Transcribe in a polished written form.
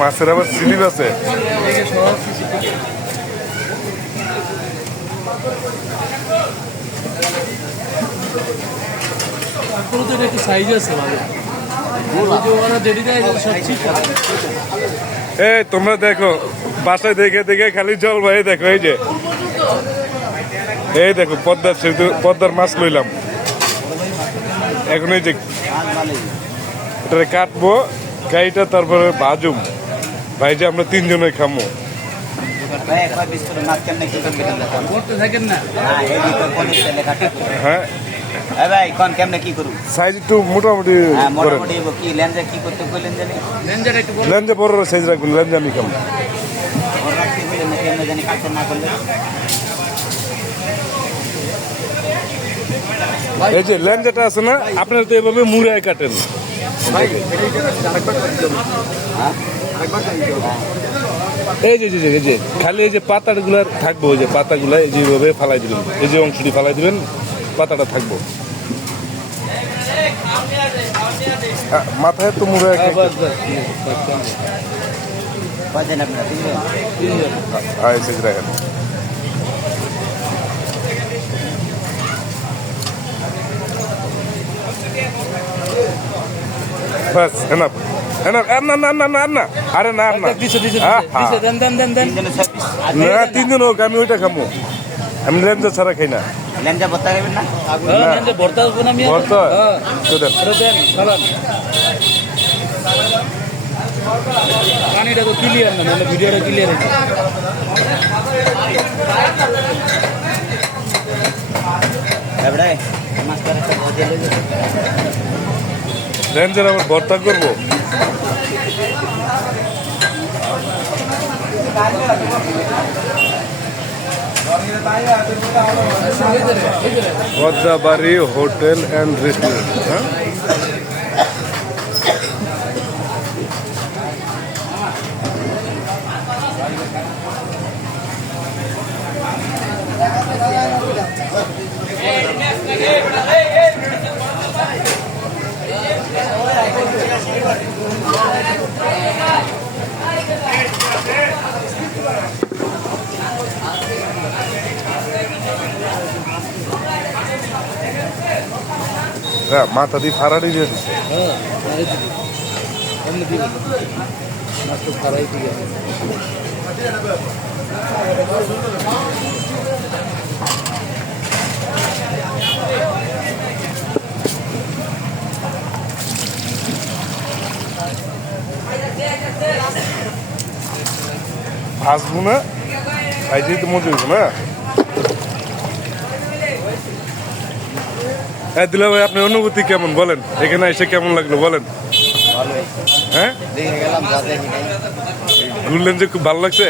মাছের আবার স্লিপ আছে। এই তোমরা দেখো বাসায় দেখে দেখে খালি জল ভাই দেখো এই দেখো পদ্মার সেতু পদ্মার মাছ লইলাম এখন এই যে এটা কাটবো গাড়িটা তারপরে ভাজুম ভাইজে আমরা তিনজনে খামো। হ্যাঁ সাইজ একটু মোটামুটি লেঞ্জা বড় সাইজ রাখবেন লেঞ্জা আমি খাবো। এই যে লেঞ্জাটা আছে না আপনারা তো এভাবে মুড়ায় কাটেন। এই যে এই যে খালি এই যে পাতাগুলা থাকবো ওই যে পাতাগুলা যেভাবে ফালাই দিবেন এই যে অংশটি ফালাই দিবেন পাতাটা থাকবো মাথায় তো মুড়ায় রাখেন। বাস এনাফ এনাফ না আরে না না তিনজন হোক আমি ওইটা খামো আমি লেঞ্জা ছাড়া খাই না। লেঞ্জা ভর্তা খাবেন না? ভর্তা পানিটা তো ক্লিয়ার না মানে ভিডিওটা ক্লিয়ার আছে। লেঞ্জার আবার ভর্তা করবো। পদ্মাবাড়ি হোটেল অ্যান্ড রেস্টুরেন্ট। হ্যাঁ মাথা দিয়ে ফাড়াড়ি দিয়ে দিচ্ছে। ভাজবো না ভাইজেই তো মজা হইব না। হ্যাঁ দিলা ভাই আপনার অনুভূতি কেমন বলেন, এখানে এসে কেমন লাগলো বলেন। হ্যাঁ ঘুরলেন যে খুব ভালো লাগছে।